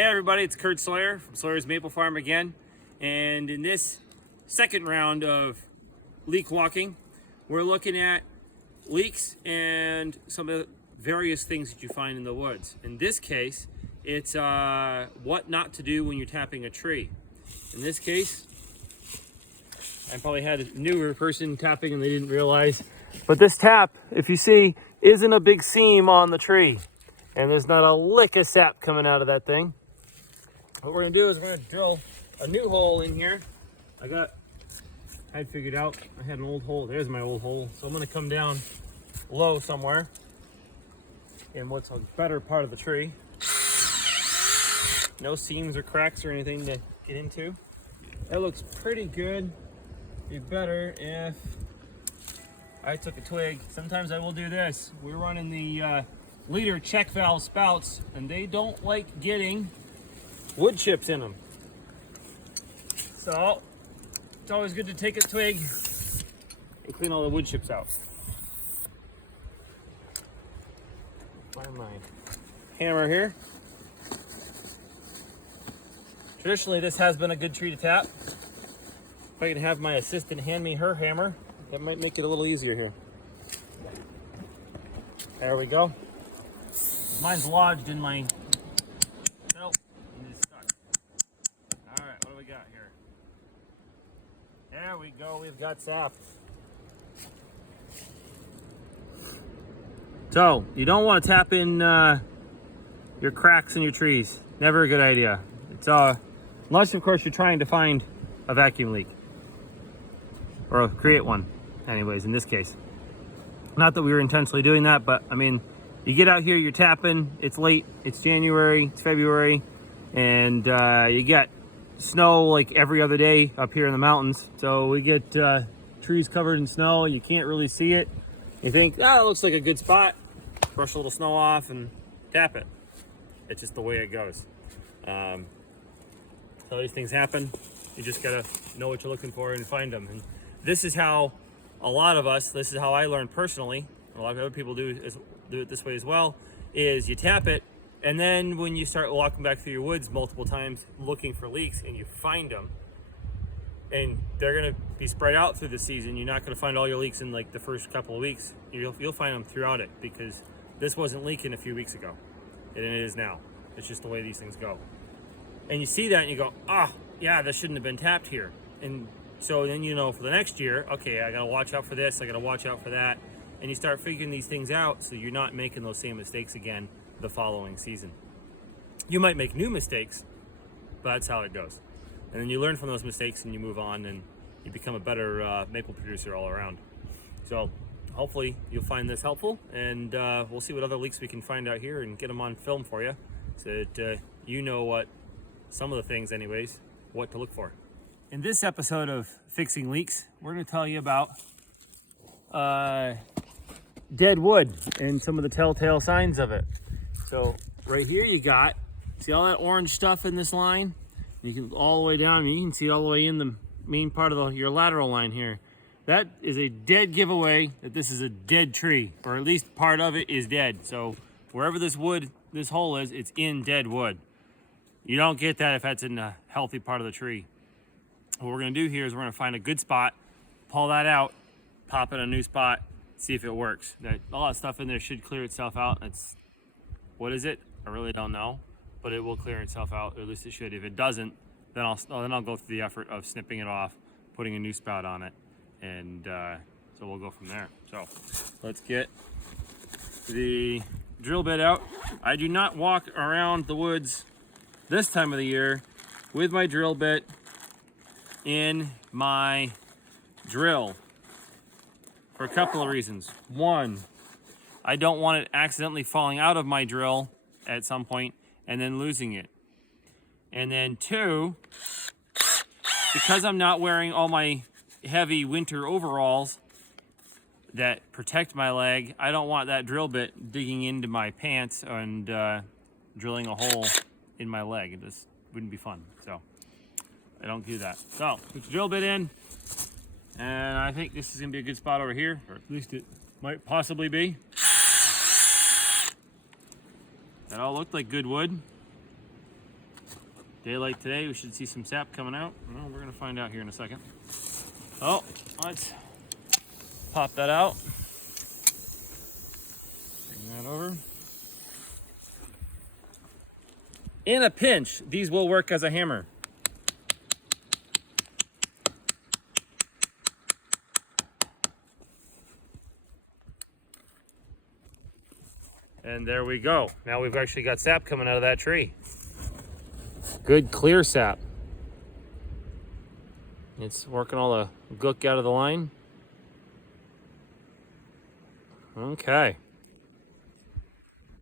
Hey everybody, it's Kurt Sawyer from Sawyer's Maple Farm again. And in this second round of leak walking, we're looking at leaks and some of the various things that you find in the woods. In this case, it's what not to do when you're tapping a tree. In this case, I probably had a newer person tapping and they didn't realize. But this tap, if you see, isn't a big seam on the tree. And there's not a lick of sap coming out of that thing. What we're gonna do is we're gonna drill a new hole in here. I had figured out, I had an old hole. There's my old hole. So I'm gonna come down low somewhere in what's a better part of the tree. No seams or cracks or anything to get into. That looks pretty good. Be better if I took a twig. Sometimes I will do this. We're running the liter check valve spouts and they don't like getting wood chips in them. So it's always good to take a twig and clean all the wood chips out. Find my hammer here. Traditionally, this has been a good tree to tap. If I can have my assistant hand me her hammer, that might make it a little easier here. There we go. Mine's lodged in my belt and it's stuck. All right, what do we got here? There we go, we've got sap. So, you don't want to tap in your cracks in your trees. Never a good idea. It's unless of course you're trying to find a vacuum leak. Or create one, anyways, in this case. Not that we were intentionally doing that, but I mean, you get out here, you're tapping, it's late, it's January, it's February, and you get snow like every other day up here in the mountains. So we get trees covered in snow, you can't really see it. You think, it looks like a good spot. Brush a little snow off and tap it. It's just the way it goes. So these things happen. You just gotta know what you're looking for and find them. And this is how a lot of us, this is how I learned personally, a lot of other people do it this way as well, is you tap it, and then when you start walking back through your woods multiple times looking for leaks and you find them, and they're gonna be spread out through the season, you're not gonna find all your leaks in like the first couple of weeks. You'll find them throughout it, because this wasn't leaking a few weeks ago, and it is now. It's just the way these things go. And you see that and you go, yeah, this shouldn't have been tapped here. And so then you know for the next year, okay, I gotta watch out for this, I gotta watch out for that. And you start figuring these things out so you're not making those same mistakes again the following season. You might make new mistakes, but that's how it goes. And then you learn from those mistakes and you move on and you become a better maple producer all around. So hopefully you'll find this helpful, and we'll see what other leaks we can find out here and get them on film for you so that you know what, some of the things anyways, what to look for. In this episode of Fixing Leaks, we're going to tell you about dead wood and some of the telltale signs of it. So right here you got, see all that orange stuff in this line? You can all the way down, you can see it all the way in the main part of your lateral line here. That is a dead giveaway that this is a dead tree, or at least part of it is dead. So wherever this hole is, it's in dead wood. You don't get that if that's in a healthy part of the tree. What we're gonna do here is we're gonna find a good spot, pull that out, pop in a new spot, see if it works. A lot of stuff in there should clear itself out. What is it? I really don't know, but it will clear itself out, or at least it should. If it doesn't, then I'll go through the effort of snipping it off, putting a new spout on it, and so we'll go from there. So let's get the drill bit out. I do not walk around the woods this time of the year with my drill bit in my drill for a couple of reasons. One, I don't want it accidentally falling out of my drill at some point and then losing it. And then two, because I'm not wearing all my heavy winter overalls that protect my leg, I don't want that drill bit digging into my pants and drilling a hole in my leg. It just wouldn't be fun. So I don't do that. So put the drill bit in, and I think this is gonna be a good spot over here, or at least it might possibly be. That all looked like good wood. Daylight today, we should see some sap coming out. Well, we're gonna find out here in a second. Oh, let's pop that out. Bring that over. In a pinch, these will work as a hammer. And there we go. Now we've actually got sap coming out of that tree. Good clear sap. It's working all the gook out of the line. Okay.